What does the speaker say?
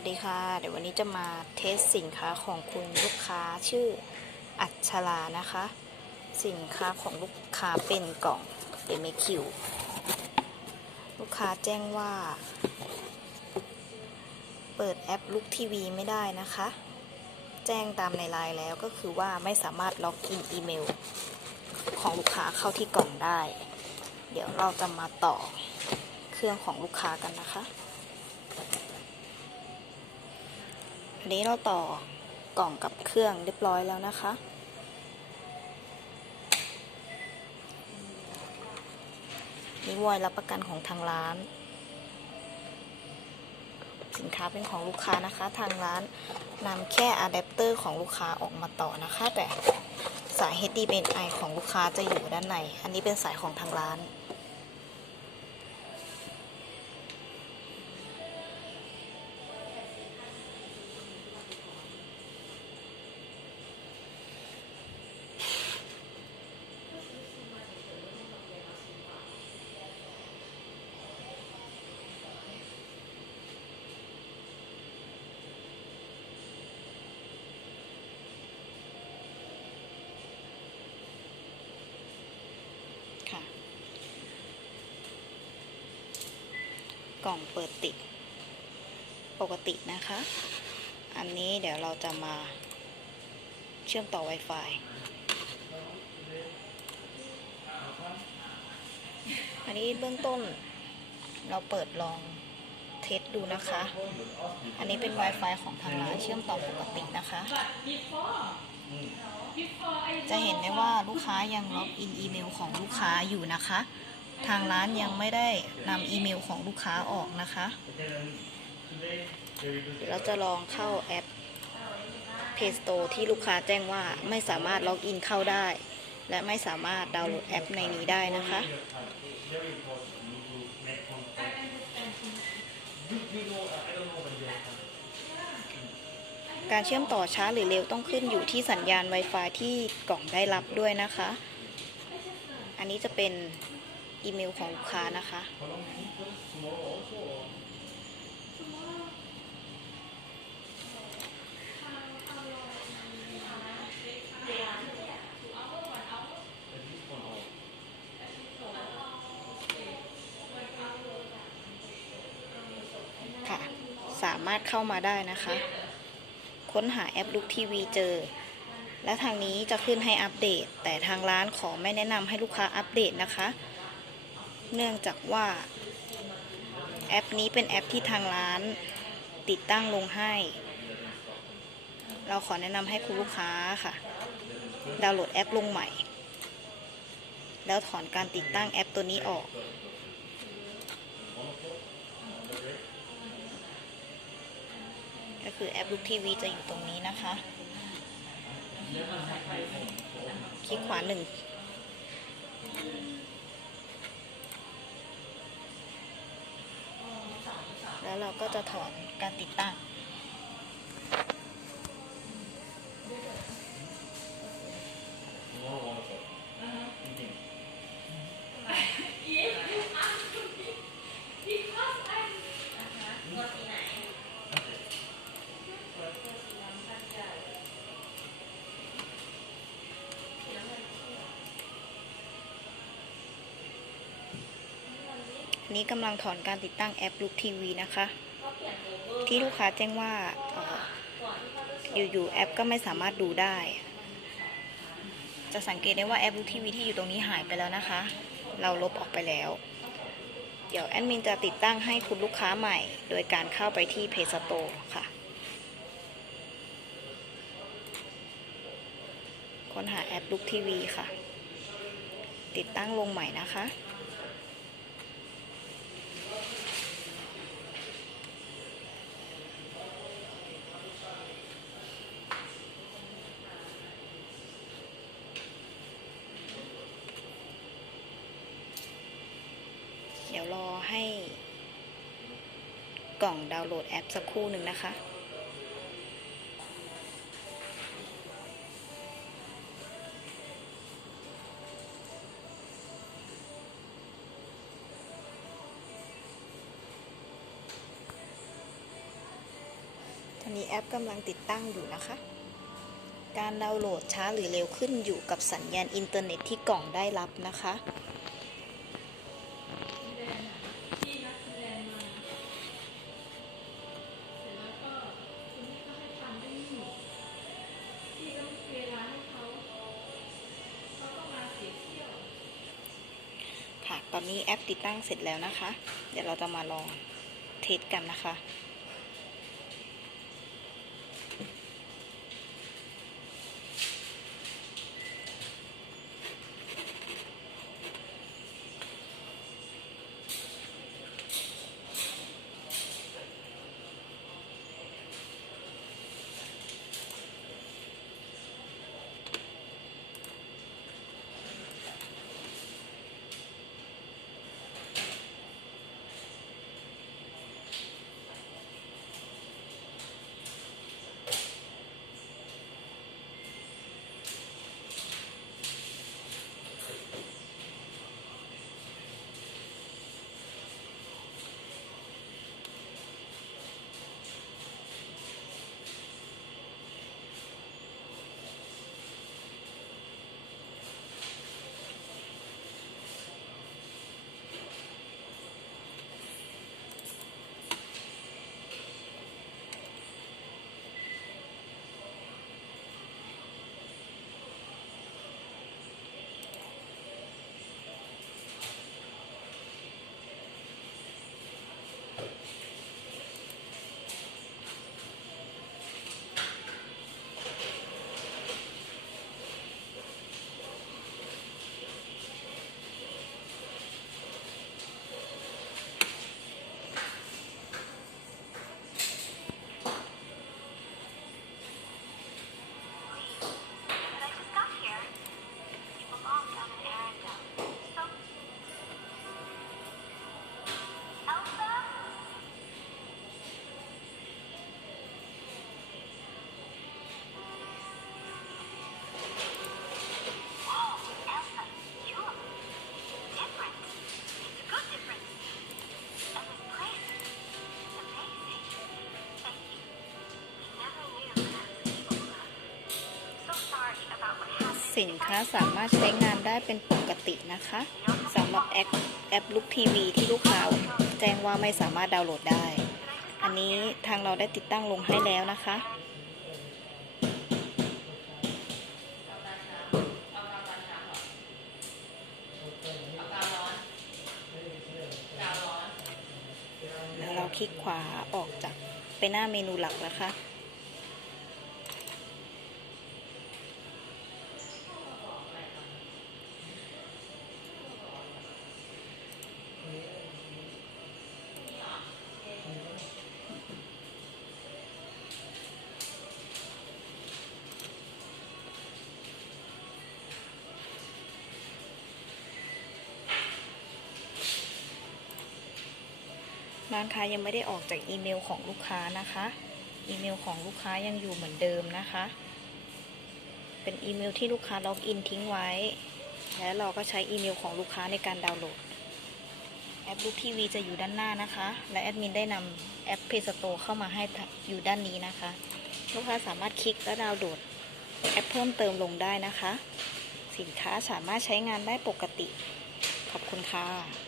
วัสดีค่ะ เดี๋ยววันนี้จะมาเทสสินค้าของคุณลูกค้าชื่ออัชลานะคะ สินค้าของลูกค้าเป็นกล่อง MQ ลูกค้าแจ้งว่า เปิดแอปลุกทีวีไม่ได้นะคะ แจ้งตามในไลน์แล้วก็คือว่าไม่สามารถล็อกอินอีเมล ของลูกค้าเข้าที่กล่องได้ เดี๋ยวเราจะมาต่อเครื่องของลูกค้ากันนะคะ อันนี้เราต่อกล่องกับเครื่องเรียบร้อยแล้วนะคะ นี่วอยรับประกันของทางร้าน สินค้าเป็นของลูกค้านะคะ ทางร้านนำแค่อะแดปเตอร์ของลูกค้าออกมาต่อนะคะ แต่สาย HDMI ของลูกค้าจะอยู่ด้านใน อันนี้เป็นสายของทางร้าน กล่องเปิดติด ปกตินะคะ อันนี้เดี๋ยวเราจะมาเชื่อมต่อ Wi-Fi อันนี้เบื้องต้นเราเปิดลองเทสดูนะคะ อันนี้เป็น Wi-Fi ของทางร้านเชื่อมต่อปกตินะคะ จะเห็นได้ว่าลูกค้ายังล็อกอินอีเมลของลูกค้าอยู่นะคะ ทางร้านยังไม่ได้นำอีเมลของลูกค้าออกนะคะเดี๋ยวเราจะลองเข้าแอป Play Store ที่ลูกค้าแจ้งว่าไม่สามารถล็อกอินเข้าได้ และไม่สามารถดาวน์โหลดแอปในนี้ได้นะคะการเชื่อมต่อช้าหรือเร็วต้องขึ้นอยู่ที่สัญญาณ Wi-Fi ที่กล่องได้รับด้วยนะคะ อันนี้จะเป็น อีเมลของลูกค้านะคะ ค่ะ สามารถเข้ามาได้นะคะ ค้นหาแอปลุกทีวีเจอและทางนี้จะขึ้นให้อัปเดต แต่ทางร้านขอไม่แนะนำให้ลูกค้าอัปเดตนะคะ เนื่องจากว่า แอปนี้เป็นแอปที่ทางร้านติดตั้งลงให้ เราขอแนะนำให้คุณลูกค้าค่ะ ดาวน์โหลดแอปลงใหม่ แล้วถอนการติดตั้งแอปตัวนี้ออก ก็คือแอปลุกทีวีจะอยู่ตรงนี้นะคะ คลิกขวาหนึ่ง ก็จะถอนการติดตั้ง นี้กำลังถอนการติดตั้งแอปลุกทีวีนะคะ ที่ลูกค้าแจ้งว่าอยู่ๆแอปก็ไม่สามารถดูได้ จะสังเกตได้ว่าแอปลุกทีวีที่อยู่ตรงนี้หายไปแล้วนะคะ เราลบออกไปแล้ว เดี๋ยวแอดมินจะติดตั้งให้คุณลูกค้าใหม่ โดยการเข้าไปที่ Play Store ค่ะ ค้นหาแอปลุกทีวีค่ะ ติดตั้งลงใหม่นะคะ รอให้กล่องดาวน์โหลดแอปสักครู่หนึ่งนะคะคอันนี้แอปกำลังติดตั้งอยู่นะคะ การดาวน์โหลดช้าหรือเร็วขึ้นอยู่กับสัญญาณอินเทอร์เน็ตที่กล่องได้รับนะคะ ตอนนี้แอปติดตั้งเสร็จแล้วนะคะ เดี๋ยวเราจะมาลองเทสกันนะคะ สินค้าสามารถใช้งานได้เป็นปกตินะคะสำหรับแอปแอปลุกทีวีที่ลูกค้าแจ้งว่าไม่สามารถดาวน์โหลดได้ อันนี้ทางเราได้ติดตั้งลงให้แล้วนะคะแล้วเราคลิกขวาออกจากไปหน้าเมนูหลักนะคะ ร้านค้ายังไม่ได้ออกจากอีเมลของลูกค้านะคะ อีเมลของลูกค้ายังอยู่เหมือนเดิมนะคะ เป็นอีเมลที่ลูกค้าล็อกอินทิ้งไว้ แล้วเราก็ใช้อีเมลของลูกค้าในการดาวน์โหลด แอปลูกทีวีจะอยู่ด้านหน้านะคะ และแอดมินได้นำแอป Play Store เข้ามาให้อยู่ด้านนี้นะคะ ลูกค้าสามารถคลิกและดาวน์โหลดแอปเพิ่มเติมลงได้นะคะ สินค้าสามารถใช้งานได้ปกติ ขอบคุณค่ะ